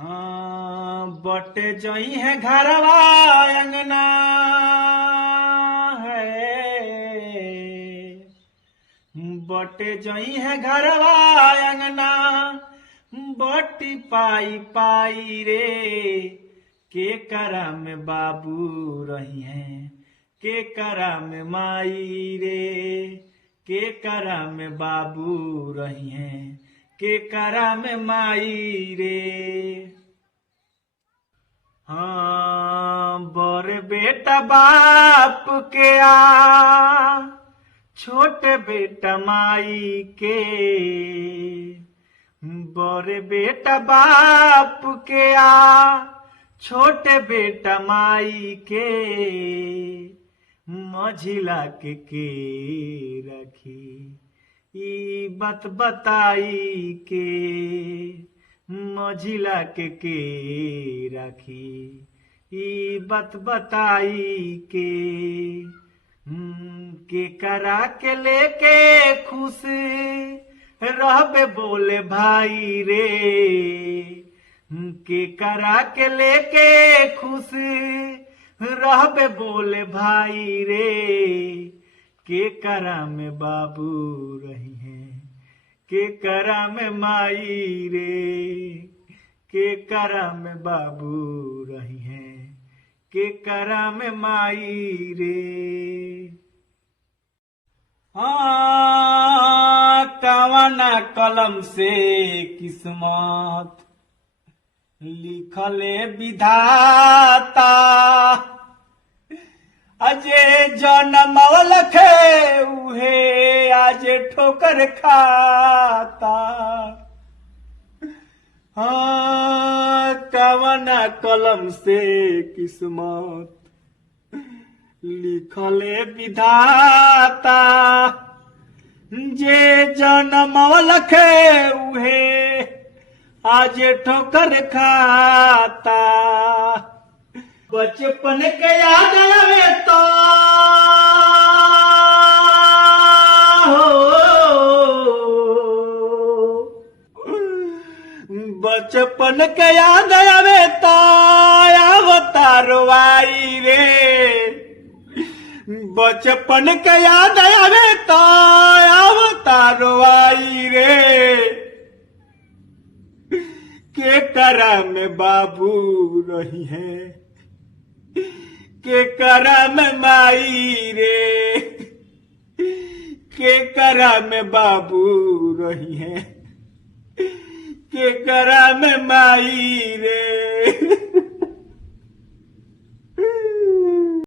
हाँ बटे जई है घरवा अंगना है। बटे जई है घरवा अंगना बटी पाई पाई रे। के करा में बाबू रही हैं के करा में माई रे। के करा में बाबू रही हैं के करा में माई रे। हाँ बर बेटा बाप के आ छोटे बेटा माई के। बर बेटा बाप के आ छोटे बेटा माई के। मझिला के रखी ई बात बताई के। मझिला के राखी ई बात बताई के करा के लेके खुश रहबे बोले भाई रे। के करा के लेके खुश रहबे बोले भाई रे। के करा में बाबू रही हैं के करा में माई रे। के करा में बाबू रही हैं के करा में माई रे। हाँ कवना कलम से किस्मत लिखले विधाता। अजे जनमल खे उहे आज ठोकर खाता। हाँ कवना कलम से किस्मत लिखले विधाता। जे जनमल खे उहे आज ठोकर खाता। बचपन के याद आवे तो बचपन के याद आवे तो अवतारवाई रे। बचपन के याद आवे तो अवतारवाई रे। के करा में बाबू रही है के करा में माई रे। के करा में बाबू रही है के करा में माई रे।